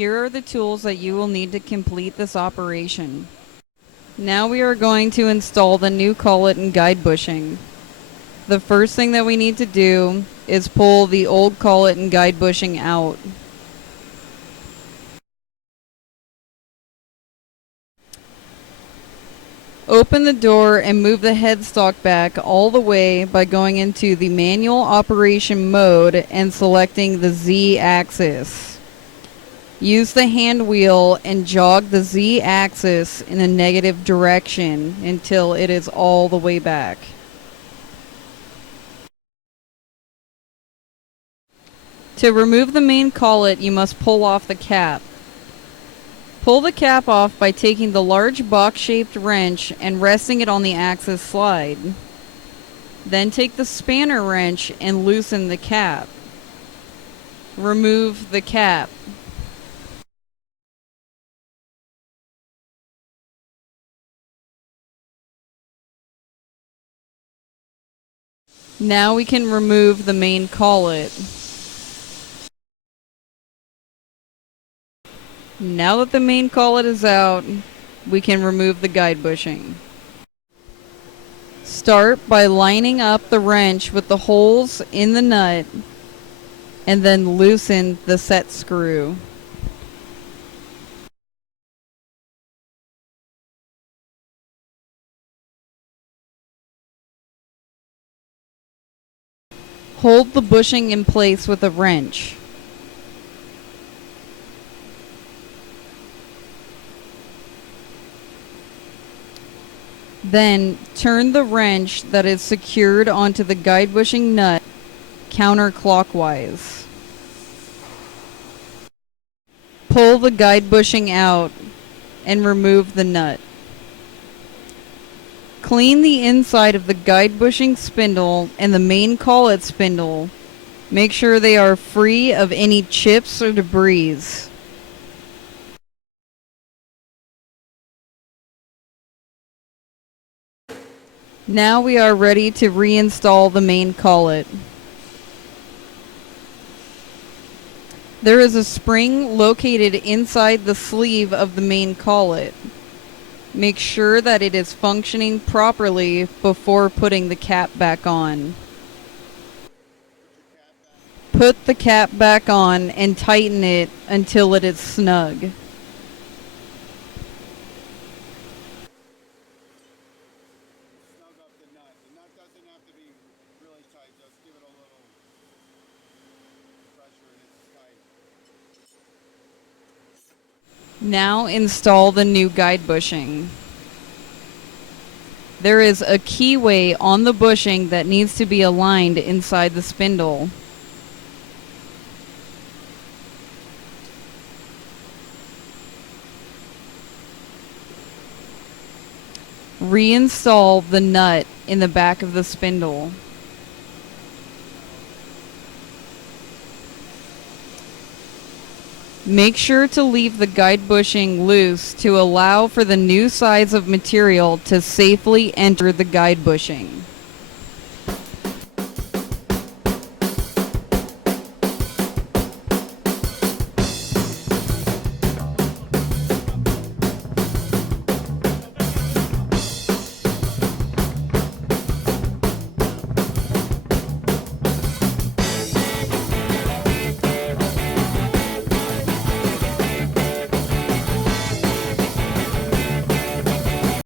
Here are the tools that you will need to complete this operation. Now we are going to install the new collet and guide bushing. The first thing that we need to do is pull the old collet and guide bushing out. Open the door and move the headstock back all the way by going into the manual operation mode and selecting the Z axis. Use the hand wheel and jog the Z axis in a negative direction until it is all the way back. To remove the main collet, you must pull off the cap. Pull the cap off by taking the large box-shaped wrench and resting it on the axis slide. Then take the spanner wrench and loosen the cap. Remove the cap. Now we can remove the main collet. Now that the main collet is out, we can remove the guide bushing. Start by lining up the wrench with the holes in the nut and then loosen the set screw. Hold the bushing in place with a wrench. Then turn the wrench that is secured onto the guide bushing nut counterclockwise. Pull the guide bushing out and remove the nut. Clean the inside of the guide bushing spindle and the main collet spindle. Make sure they are free of any chips or debris. Now we are ready to reinstall the main collet. There is a spring located inside the sleeve of the main collet. Make sure that it is functioning properly before putting the cap back on. Put the cap back on and tighten it until it is snug. Now install the new guide bushing. There is a keyway on the bushing that needs to be aligned inside the spindle. Reinstall the nut in the back of the spindle. Make sure to leave the guide bushing loose to allow for the new size of material to safely enter the guide bushing.